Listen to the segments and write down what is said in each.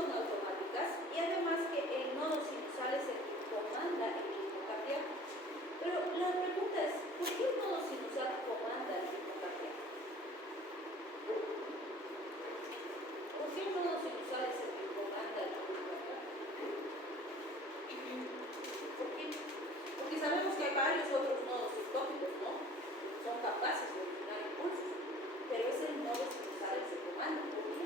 son automáticas y además que el nodo sinusal es el que comanda el ritmo cardíaco. Pero la pregunta es, ¿por qué el nodo sinusal comanda el ritmo cardíaco? ¿Por qué el nodo sinusal es el que comanda el ritmo cardíaco? ¿Por qué? Porque sabemos que hay varios otros nodos sistólicos, ¿no? Son capaces de originar impulsos, pero es el nodo sinusal el que comanda. ¿Por qué?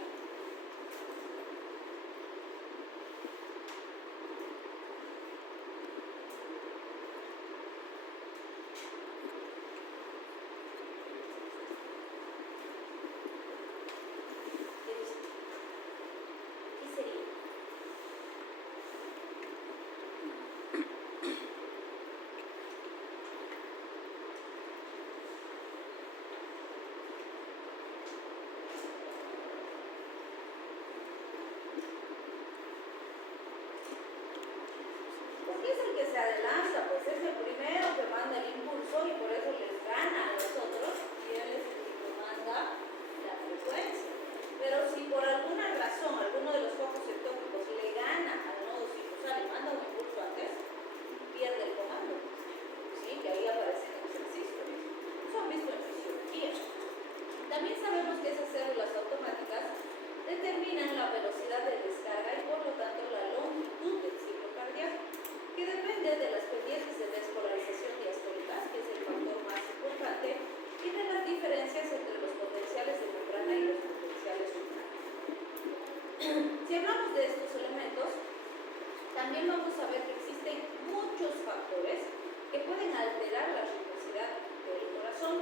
Es el que se adelanta, pues es el primero que manda el impulso y por eso les gana a los otros y él es el que manda la frecuencia. Pero si por alguna razón alguno de los focos ectópicos le gana al nodo sinusal y manda un impulso antes, pierde el comando, ¿sí? Que ahí aparece en el ejercicio. Eso han visto en fisiología. También sabemos que esas células automáticas determinan la velocidad de descarga y por lo tanto la longitud del ciclo cardíaco, que depende de las pendientes de despolarización diastólicas, que es el factor más importante, y de las diferencias entre los potenciales de membrana y los potenciales urinarios. Si hablamos de estos elementos, también vamos a ver que existen muchos factores que pueden alterar la ritmicidad del corazón,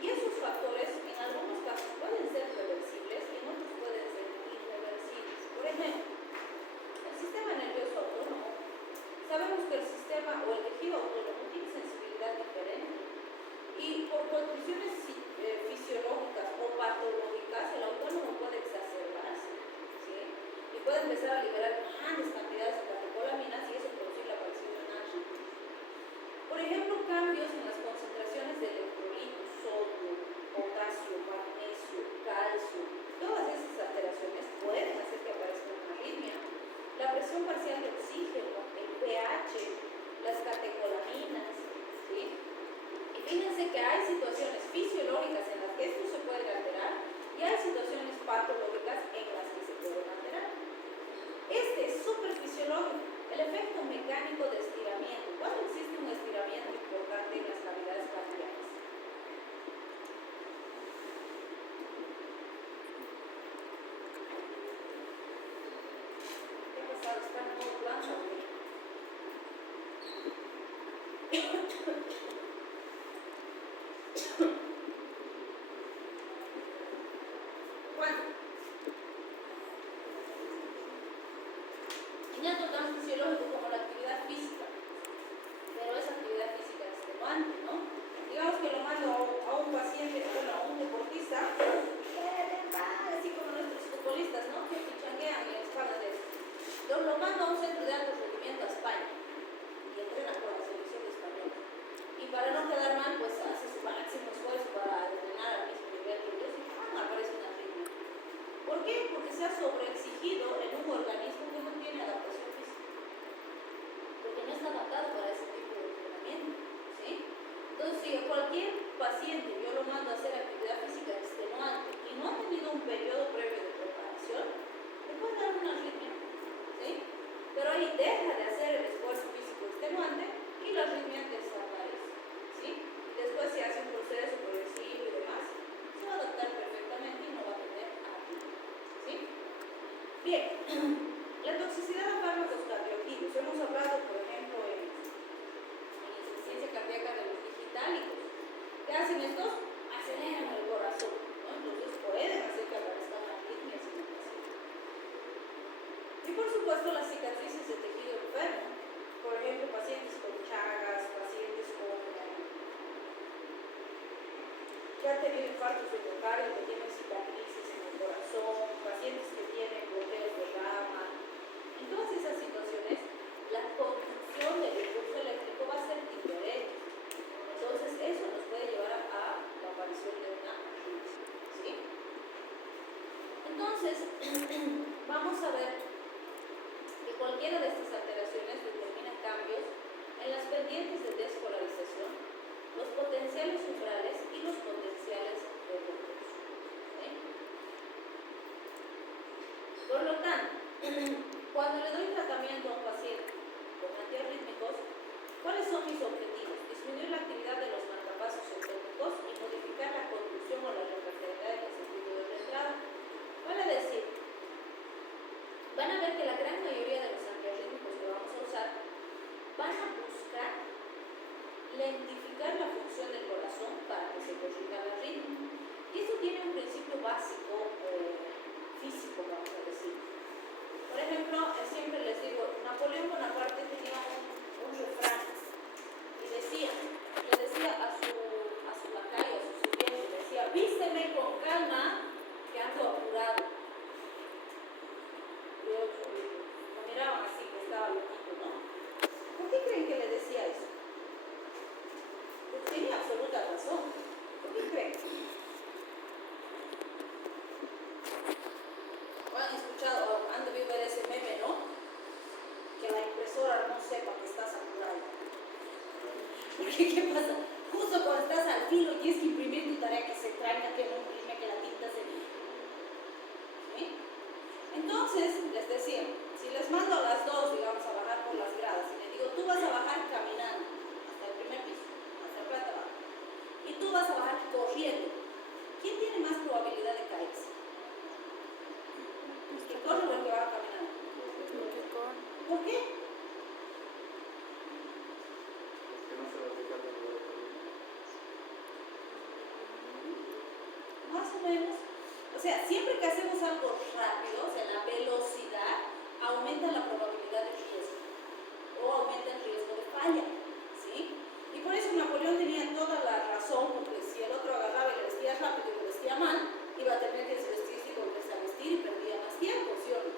y esos factores en algunos casos pueden ser reversibles y en otros pueden ser irreversibles. Por ejemplo, el sistema nervioso autónomo. Sabemos que el sistema o el tejido autónomo tiene sensibilidad diferente y por condiciones fisiológicas o patológicas el autónomo puede exacerbarse, ¿sí? Y puede empezar a liberar grandes cantidades de catecolaminas y eso producir la aparición de una arritmia. Por ejemplo, cambios en las concentraciones de electrolitos, sodio, potasio, magnesio, calcio, todas esas alteraciones pueden hacer que aparezca una arritmia. La presión parcial de oxígeno, el pH, las catecolaminas, ¿sí? Y fíjense que hay situaciones fisiológicas en las que esto se puede alterar y hay situaciones patológicas en las que se pueden alterar. Este es súper fisiológico, el efecto mecánico de estiramiento. ¿Cuándo existe un estiramiento importante en las cavidades cardíacas? Están en modo plancha, ¿cuándo? Y ya no tan fisiológico como la actividad física, pero es actividad física extenuante, ¿no? Digamos que lo mando a un paciente, bueno, a un deportista, así como nuestros futbolistas, ¿no? Que pichanguean en espaldas de lo mando a un centro de alto rendimiento a España y entrena con la selección española. Y para no quedar mal, pues hace su máximo esfuerzo para entrenar al mismo nivel que ellos y aparece una arritmia. ¿Por qué? Porque se ha sobreexigido en un organismo que no tiene adaptación física. Porque no está adaptado para ese tipo de entrenamiento, ¿sí? Entonces, si cualquier paciente yo lo mando a hacer actividad física extenuante y no ha tenido un periodo previo de preparación, le puede dar una arritmia. ¿Sí? Pero ahí deja de hacer el esfuerzo físico extenuante y la arritmia desaparece, ¿sí? Y después se hace un proceso progresivo y demás, se va a adaptar perfectamente y no va a tener arritmia, ¿sí? Bien, la toxicidad de fármacos cardioactivos. Hemos hablado, por ejemplo, en insuficiencia cardíaca de los digitálicos. ¿Qué hacen estos? Aceleran el corazón, ¿no? Entonces pueden hacer que aparezcan arritmias en el paciente. Y por supuesto las cicatrices de tejido enfermo, por ejemplo pacientes con chagas, pacientes que han tenido infartos de miocardio, que tienen cicatrices en el corazón, pacientes que tienen bloqueos de rama. En todas esas situaciones la conducción del impulso eléctrico va a ser diferente. Entonces eso nos puede llevar a la aparición de una arritmia, ¿sí? Entonces vamos a ver Cualquiera de estas alteraciones determina cambios en las pendientes de despolarización, los potenciales umbrales y los potenciales de repulsión. ¿Sí? Por lo tanto, cuando le doy tratamiento a un paciente con antiarrítmicos, ¿cuáles son mis objetivos? Disminuir la actividad de los marcapasos autónicos y modificar la conducción o la refractariedad en el sentido de la entrada. Vale decir, van a ver que la gran mayoría de los antiarrítmicos que vamos a usar van a buscar lentificar la función del corazón para que se corrija la arritmia. Y esto tiene un principio básico físico, vamos a decir. Por ejemplo, siempre les digo, Napoleón Bonaparte tenía un refrán y le decía a su lacayo, a su sirviente, le decía, vísteme con calma que ando apurado. Lo miraban así, que estaba loquito, ¿no? ¿Por qué creen que le decía eso? Porque tenía absoluta razón. ¿Por qué creen? Han escuchado, han debido ver ese meme, ¿no? Que la impresora no sepa que estás apurado. Porque, ¿qué pasa? Justo cuando estás al filo y tienes que imprimir tu tarea, que se tranca, que no imprime, que la tinta se... ¿Sí? Entonces, les decía, si les mando a las 2, digamos, a bajar por las gradas, y les digo, tú vas a bajar caminando hasta el primer piso, hasta el planta baja, y tú vas a bajar corriendo, ¿quién tiene más probabilidad de caerse? ¿El que corre o el que va caminando? ¿Por qué? Más o menos. O sea, siempre que hacemos algo rápido, o sea, la velocidad aumenta la probabilidad de riesgo o aumenta el riesgo de falla, ¿sí? Y por eso Napoleón tenía toda la razón, porque si el otro agarraba y le vestía rápido y le vestía mal, iba a tener que desvestirse y volverse a vestir y perdía más tiempo, ¿sí o no?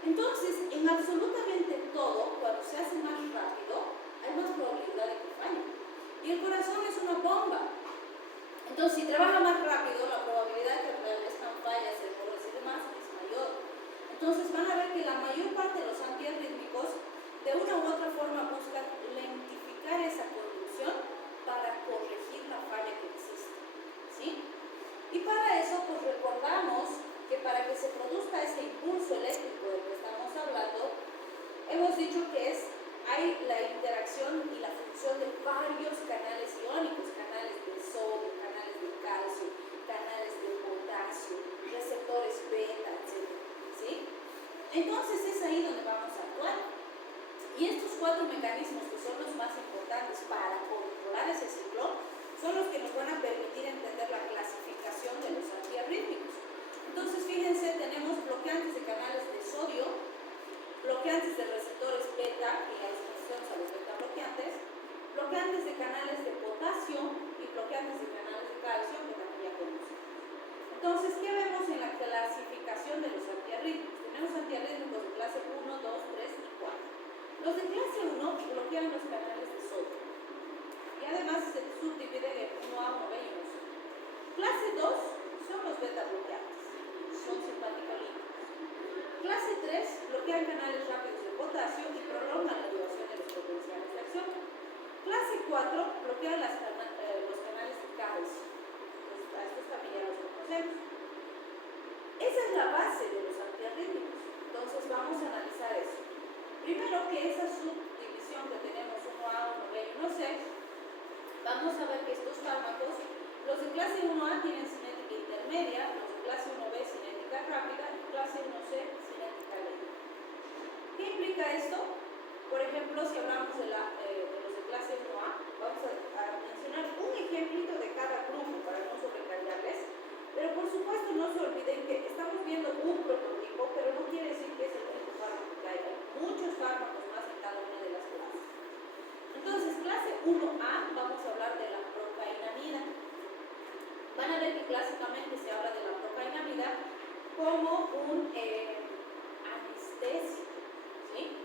Entonces, en absolutamente todo, cuando se hace más rápido, hay más probabilidad de que falle. Y el corazón es una bomba. Entonces, si trabaja más rápido, la probabilidad de que realmente fallas, errores y demás es mayor. Entonces, van a ver que la mayor parte de los antiarrítmicos, de una u otra forma, buscan lentificar esa conducción para corregir la falla que existe. ¿Sí? Y para eso, pues recordamos que para que se produzca este impulso eléctrico del que estamos hablando, hemos dicho que hay la interacción y la función de varios canales iónicos, canales de sodio, canales de calcio, canales de potasio, receptores beta, etc. ¿Sí? Entonces es ahí donde vamos a actuar. Y estos 4 mecanismos, que son los más importantes para controlar ese ciclo, son los que nos van a permitir entender la clasificación de los antiarrítmicos. Entonces, fíjense, tenemos bloqueantes de canales de sodio, bloqueantes de receptores beta y las exposiciones a los beta bloqueantes de canales de potasio y bloqueantes de canales de calcio, que también ya conocemos. Entonces, ¿qué vemos en la clasificación de los antiarrítmicos? Tenemos antiarrítmicos de clase 1, 2, 3 y 4. Los de clase 1 bloquean los canales de sodio y además se subdividen en 1A, 1B y 1C. Clase 2 son los beta bloqueantes, son simpaticolitos. Clase 3 bloquean canales rápidos de potasio y prolongan la duración de los potenciales de acción. Clase 4 bloquean los canales de calcio. A estos también ya los conocemos. Esa es la base de los antiarrítmicos. Entonces vamos a analizar eso. Primero, que esa subdivisión que tenemos 1A, 1B y 1C, vamos a ver que estos fármacos, los de clase 1A tienen cinética intermedia, los de clase 1B cinética rápida y clase 1C cinética lenta. ¿Qué implica esto? Por ejemplo, si hablamos de los de clase 1A, vamos a mencionar un ejemplito de cada grupo para no sobrecargarles, pero por supuesto no se olviden que estamos viendo un prototipo, pero no quiere decir que es el único fármaco que hay. Hay muchos fármacos más en cada una de las clases. Entonces, clase 1A, vamos a hablar de la procainamida. Van a ver que clásicamente se habla de la procainamida como un anestésico, ¿sí?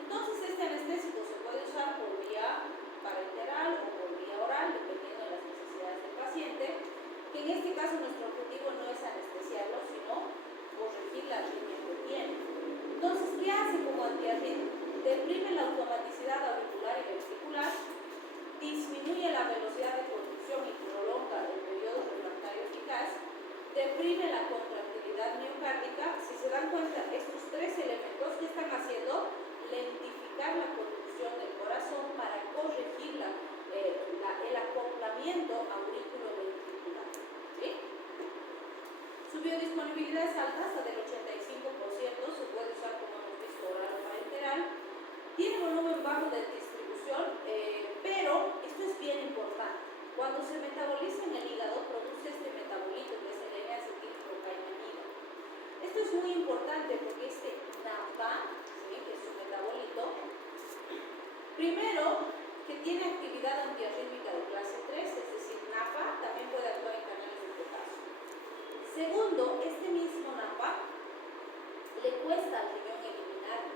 Entonces, este anestésico se puede usar por vía parenteral o cuenta, estos tres elementos que están haciendo lentificar la conducción del corazón para corregir el acoplamiento auriculoventricular. ¿Sí? Su biodisponibilidad es alta, hasta del 85%, se puede usar como hemos visto oral o parenteral. Tiene volumen bajo de distribución, pero esto es bien importante. Cuando se metaboliza en el hígado, produce este metabolito que es el N-acetilprocainamida. Esto es muy importante porque este NAPA, ¿sí?, que es un metabolito, primero, que tiene actividad antiarrítmica de clase 3, es decir, NAPA también puede actuar en canales de potasio. Segundo, este mismo NAPA le cuesta al riñón eliminarlo.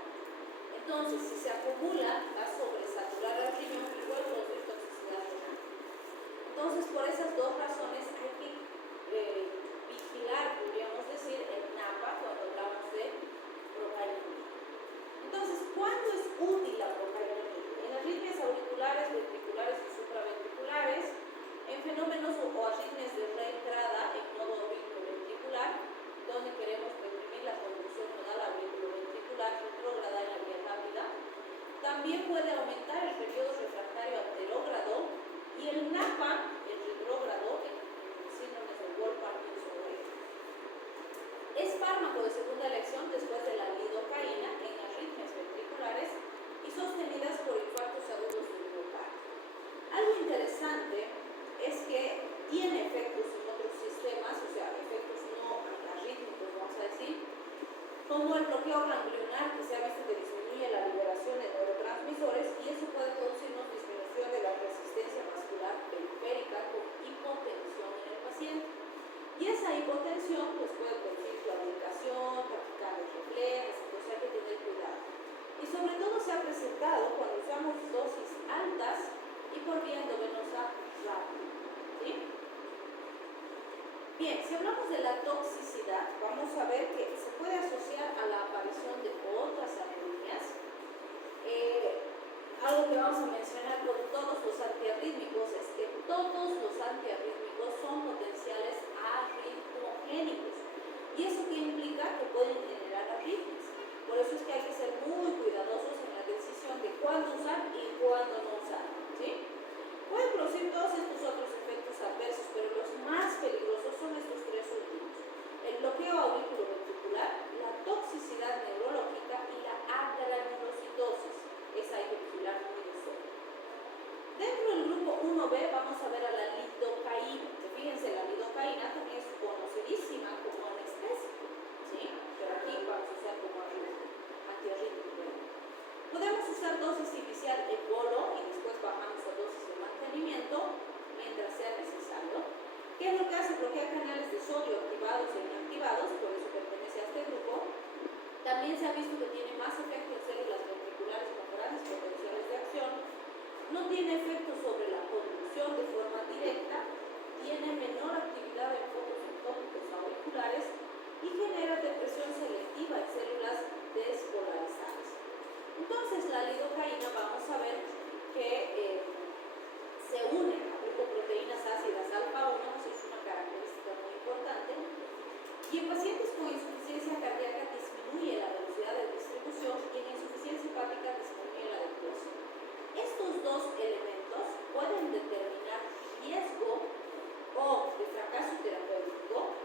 Entonces, si se acumula, va a sobresaturar al riñón y puede producir toxicidad renal. Entonces, por esas dos razones hay que vigilar, podríamos decir, el NAPA cuando hablamos de procainamida. Entonces, ¿cuándo es útil la procainamida? En arritmias auriculares, ventriculares y supraventriculares, en fenómenos o arritmias de reentrada en nodo auriculoventricular, donde queremos reprimir la conducción nodal auriculoventricular retrógrada en la vía rápida. También puede aumentar el periodo refractario anterógrado y el NAPA, el retrógrado, en síndromes de Wolff-Parkinson-White. Es fármaco de segunda elección después de la lidocaína en arritmias ventriculares y sostenidas por infartos agudos del miocardio. Algo interesante es que tiene efectos en otros sistemas, o sea, efectos no arrítmicos, vamos a decir, como el bloqueo ganglionar, que se ha visto que disminuye la liberación de neurotransmisores y eso puede producirnos disminución de la resistencia vascular periférica con hipotensión en el paciente. Y esa hipotensión pues, puede producir claudicación, taquicardias reflejas, entonces hay que tener cuidado. Y sobre todo se ha presentado cuando usamos dosis altas y por vía endovenosa rápida. ¿Sí? Bien, si hablamos de la toxicidad, vamos a ver que se puede asociar a la aparición de otras arritmias. Algo que vamos a mencionar con todos los antiarrítmicos es que todos los antiarrítmicos son potenciales arritmogénicos. ¿Y eso qué implica? Que pueden generar arritmias. Por eso es que hay que ser muy cuidadosos en la decisión de cuándo usar y cuándo no usar. ¿Sí? Pueden producir todos estos otros efectos adversos, pero los más peligrosos son estos tres últimos: el bloqueo auriculoventricular, la toxicidad neurológica y la agranulocitosis. Esa hay que vigilar muy de cerca. Dentro del grupo 1B vamos a ver a la lidocaína, que fíjense, la lidocaína también es conocidísima como anestésico, ¿sí? Pero aquí vamos a usar como antiarrítmico. Podemos usar dosis inicial en bolo y después bajamos a dosis de mantenimiento mientras sea necesario. ¿Qué es lo que hace? Bloquea canales de sodio activados e inactivados, por eso pertenece a este grupo. También se ha visto que tiene más efecto en células ventriculares con grandes potenciales de acción. No tiene efecto sobre la conducción de forma directa, tiene menor actividad en focos ectópicos auriculares y genera depresión selectiva en células despolarizadas. Entonces, la lidocaína vamos a ver que se une a glicoproteínas ácidas alfa-1, eso es una característica muy importante, y en pacientes con insuficiencia cardíaca disminuye la velocidad de distribución y en insuficiencia hepática disminuye la diflusión. Estos dos elementos pueden determinar riesgo o de fracaso terapéutico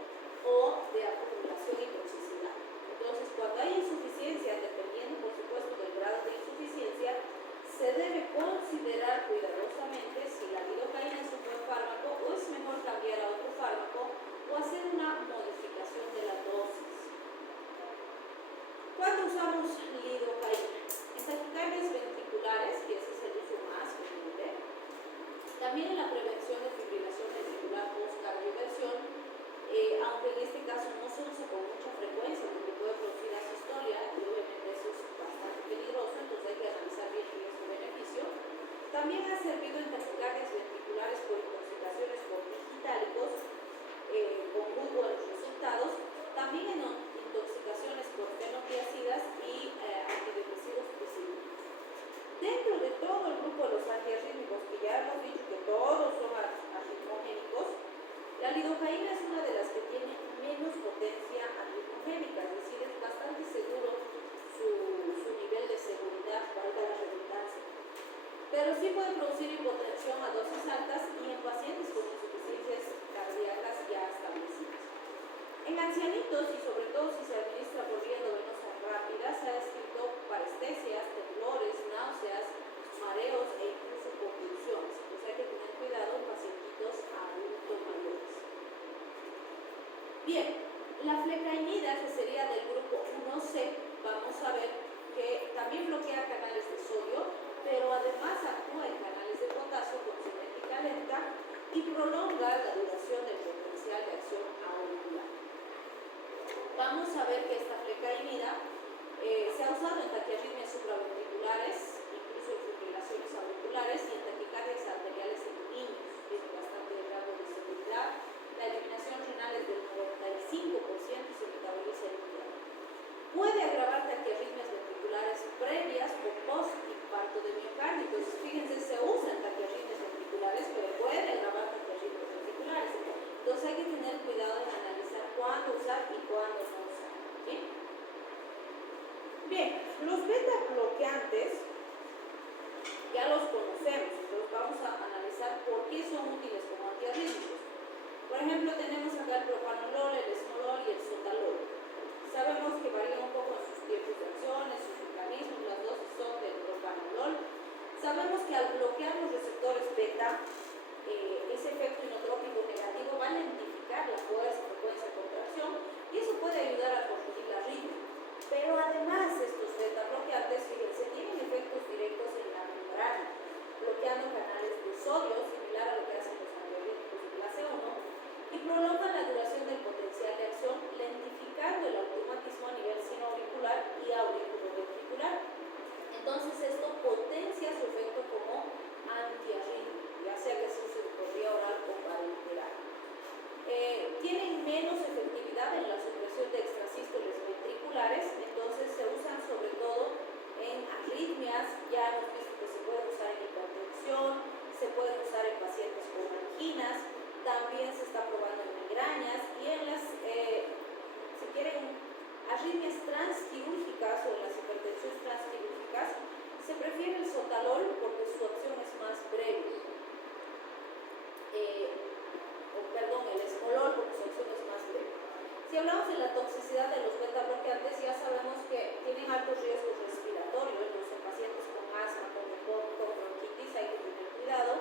o de acumulación y toxicidad. Entonces, cuando hay insuficiencia, dependiendo por supuesto del grado de insuficiencia, se debe considerar cuidadosamente si la lidocaína es un buen fármaco o es mejor cambiar a otro fármaco o hacer una modificación de la dosis. ¿Cuándo usamos lidocaína? En taquicardias ventriculares, que ese es el uso más frecuente. También en la prevención de fibrilación ventricular post-cardioversión, aunque en este caso no se usa con mucha frecuencia porque puede producir asistolia y obviamente eso es bastante peligroso, entonces hay que analizar bien el riesgo-beneficio. También ha servido en taquicardias ventriculares por intoxicaciones por digitálicos, con muy buenos resultados. También en intoxicaciones por fenotiacidas y ancianitos y sobre todo si se administra por vía endovenosa rápida, se ha descrito parestesias, temblores, náuseas, mareos e incluso convulsiones. Entonces hay que tener cuidado en pacientitos adultos mayores. Bien, la flecainida, que sería del grupo 1C, vamos a ver que también bloquea canales de sodio, pero además actúa en canales de potasio con cinética lenta y prolonga la duración del potencial de acción auricular. Vamos a ver que esta flecainida se ha usado en taquiarritmias supraventriculares, incluso en fibrilaciones auriculares y en taquicardias arteriales en niños. Tiene bastante grado de seguridad. La eliminación renal es del 95% y se metaboliza en hígado. Puede agravar taquiarritmias ventriculares previas o post-infarto de miocardio. Entonces, fíjense, se usa en taquiarritmias ventriculares, pero puede agravar taquiarritmias ventriculares. Entonces, hay que tener cuidado en analizar cuándo usar y cuándo no usar. ¿Sí? Bien, los beta bloqueantes ya los conocemos, entonces vamos a analizar por qué son útiles como antiarrítmicos. Por ejemplo, tenemos acá el propanolol, el esmolol y el sotalol. Sabemos que varían un poco en sus tiempos de acción, en sus mecanismos, las dosis son del propanolol. Sabemos que al bloquear los receptores beta, ese efecto inotrópico negativo va a lentificar la fuerza, frecuencia, contracción y eso puede ayudar a corregir la arritmia. Pero además estos beta bloqueantes, fíjense, tienen efectos directos en la membrana, bloqueando canales de sodio, similar a lo que hacen los antiarrítmicos de clase 1, y prolongan la duración del potencial de acción, lentificando el automatismo a nivel sinoauricular y auriculoventricular. Entonces esto potencia su efecto como antiarrítmico, ya sea que se use por vía oral o parenteral. Tienen menos efectividad en la supresión de extrasístoles ventriculares, entonces se usan sobre todo en arritmias. Ya hemos visto que se pueden usar en hipertensión, se pueden usar en pacientes con anginas, también se está probando en migrañas y en las, si quieren, arritmias transquirúrgicas o en las hipertensiones transquirúrgicas, se prefiere el sotalol porque su acción es más breve. El esmolol porque su acción es más breve. Si hablamos de la toxicidad de los beta bloqueantes, ya sabemos que tienen altos riesgos respiratorios. Los pacientes con asma, con bronquitis hay que tener cuidado.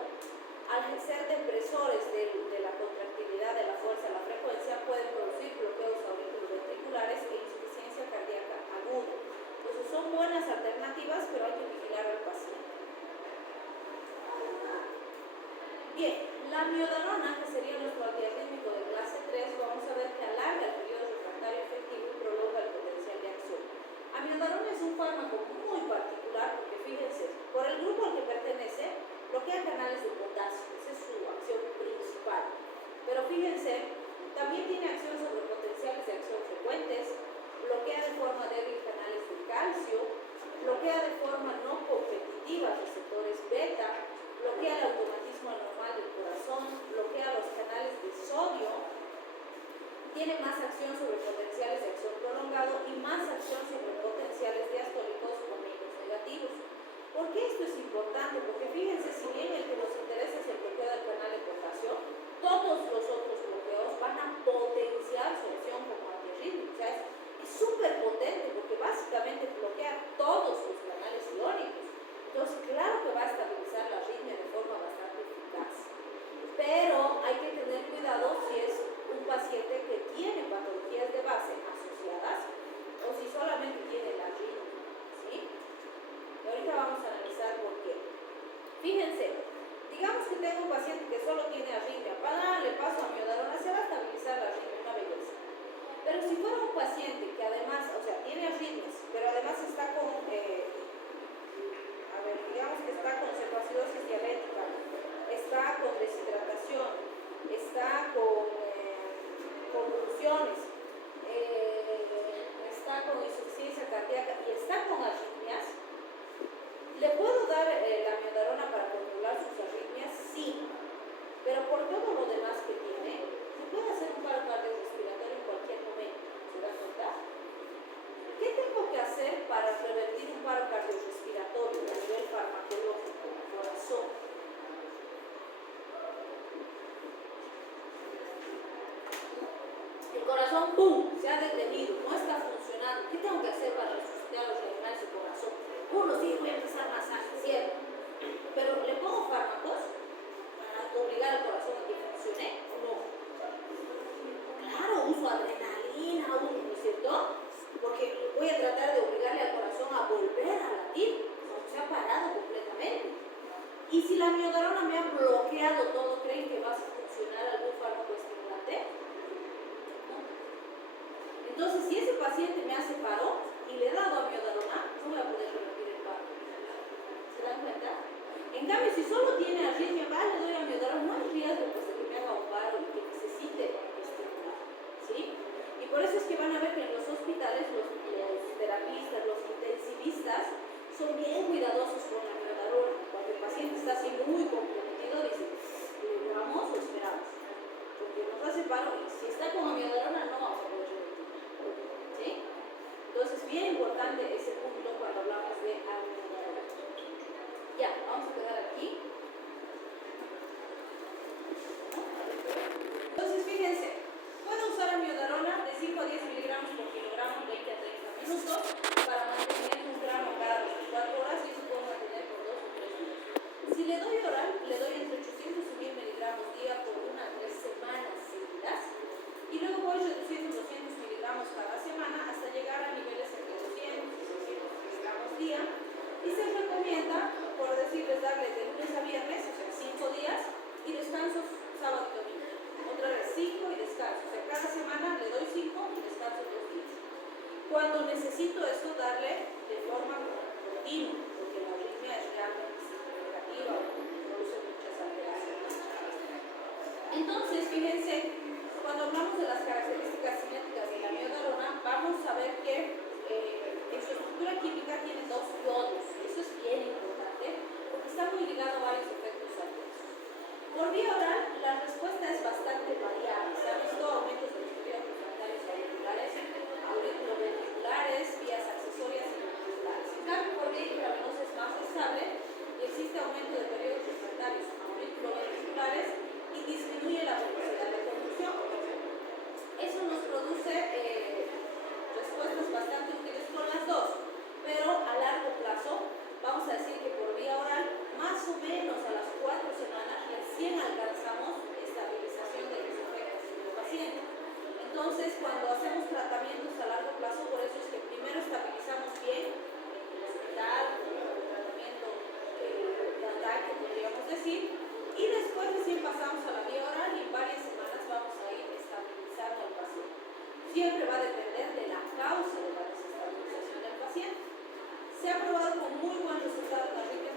Al ser depresores de la contractilidad, de la fuerza, la frecuencia, pueden producir bloqueos auriculoventriculares e insuficiencia cardíaca aguda. Entonces son buenas alternativas, pero hay que vigilar al paciente. Bien, la amiodarona, que sería nuestro antiarrítmico de clase 3, vamos a ver que alarga el periodo refractario efectivo y prolonga el potencial de acción. Amiodarona es un fármaco muy particular porque fíjense, por el grupo al que pertenece, bloquea canales de potasio, esa es su acción principal. Pero fíjense, también tiene acción sobre potenciales de acción frecuentes, bloquea de forma débil canales de calcio, bloquea de forma no competitiva receptores beta, bloquea el automatismo anormal del corazón, bloquea los canales de sodio, tiene más acción sobre potenciales de acción prolongado y más acción sobre potenciales diastólicos o menos negativos. ¿Por qué esto es importante? Porque fíjense, si bien el que nos interesa es el bloqueo del canal de potasio, todos los otros bloqueos van a potenciar su acción como antiarrítmico. O sea, es súper potente porque básicamente bloquea todos los canales iónicos. Entonces, claro que va a estabilizar la arritmia de forma bastante eficaz. Pero hay que tener cuidado si es un paciente que tiene patologías de base asociadas o si solamente tiene la arritmia. ¿Sí? Y ahorita vamos a analizar por qué. Fíjense, digamos que tengo un paciente que solo tiene arritmia, le paso amiodarona, se va a estabilizar la arritmia, una belleza. Pero si fuera un paciente que además, o sea, tiene arritmias, pero además está con, digamos que está con cefaloacidosis diabética, está con deshidratación, está con convulsiones, está con insuficiencia cardíaca y está con arritmias, ¿le puedo dar la amiodarona para controlar sus arritmias? Sí, pero por todo lo demás que tiene, se puede hacer un paro cardiorrespiratorio en cualquier momento. ¿Se dan cuenta? ¿Qué tengo que hacer para revertir un paro cardiorrespiratorio a nivel farmacológico? Corazón. El corazón, ¡pum!, se ha detenido, no está funcionando. ¿Qué tengo que hacer para resucitar o reanimar ese corazón? Uno, sí, voy a empezar masaje, cierto. Pero ¿le pongo fármacos para obligar al corazón a que funcione? No. Claro, uso adrenalina, ¿no es cierto? Porque voy a tratar de obligarle al corazón a volver a latir, porque se ha parado completamente. Y si la miodarona me ha bloqueado todo, ¿creen que va a funcionar algún fármaco estimulante? No. Entonces, si ese paciente me hace paro y le he dado a miodarona, no voy a poder revertir el paro. ¿Se dan cuenta? En cambio, si solo tiene arritmia, le doy a miodarona, no hay riesgo pues, de que me haga un paro y que necesite estimular. ¿Sí? Y por eso es que van a ver que en los hospitales los terapistas, los intensivistas son bien cuidadosos con la miodarona. Cuando el paciente está así muy comprometido, dicen, ¿le damos o esperamos? Porque nos hace paro y si está con miodarona no vamos a poder revertir. ¿Sí? Entonces, bien importante ese punto cuando hablamos de amiodarona. Ya, vamos a quedar aquí. Entonces, fíjense, puedo usar amiodarona de 5 a 10 miligramos por kilogramo, 20 a 30 minutos, para mantener un gramo cada 24 horas y eso puedo mantener por 2 o 3 días. Si le doy oral, le doy entre 800 y 1000 miligramos día por 1 a 3 semanas seguidas y luego voy reduciendo 200 miligramos cada semana hasta llegar a niveles entre 200 y 600 miligramos día y se recomienda, por decirles, darle de lunes a viernes, o sea, 5 días y descansos sábado y domingo. Otra vez 5 y descanso, o sea, cada semana le doy 5 y descanso 2 días. Cuando necesito esto, darle de forma continua, porque la arritmia es realmente significativa o produce muchas alteraciones. Entonces, fíjense, cuando hablamos de las características cinéticas de la miodarona, vamos a ver que en su estructura química tiene 2 iodos. Eso es bien importante, porque está muy ligado a varios efectos adversos. Por vía oral, la respuesta es bastante variable. Se han visto aumentos de los periodos refractarios auriculares, auriculoventriculares, vías accesorias y ventriculares. En cambio, por vía intravenosa es más estable y existe aumento de periodos refractarios auriculoventriculares y disminuye la velocidad de conducción. Eso nos produce respuestas bastante útiles con las dos, pero a largo plazo vamos a decir que por vía oral, más o menos a las 4 semanas, recién alcanzamos estabilización de los efectos del paciente. Entonces, cuando hacemos tratamientos a largo plazo, por eso es que primero estabilizamos bien en el hospital, con el tratamiento de ataque, podríamos decir, y después recién pasamos a la vía oral y en varias semanas vamos a ir estabilizando al paciente. Siempre va a depender de la causa de la desestabilización del paciente. Se ha probado con muy buen resultado en arritmias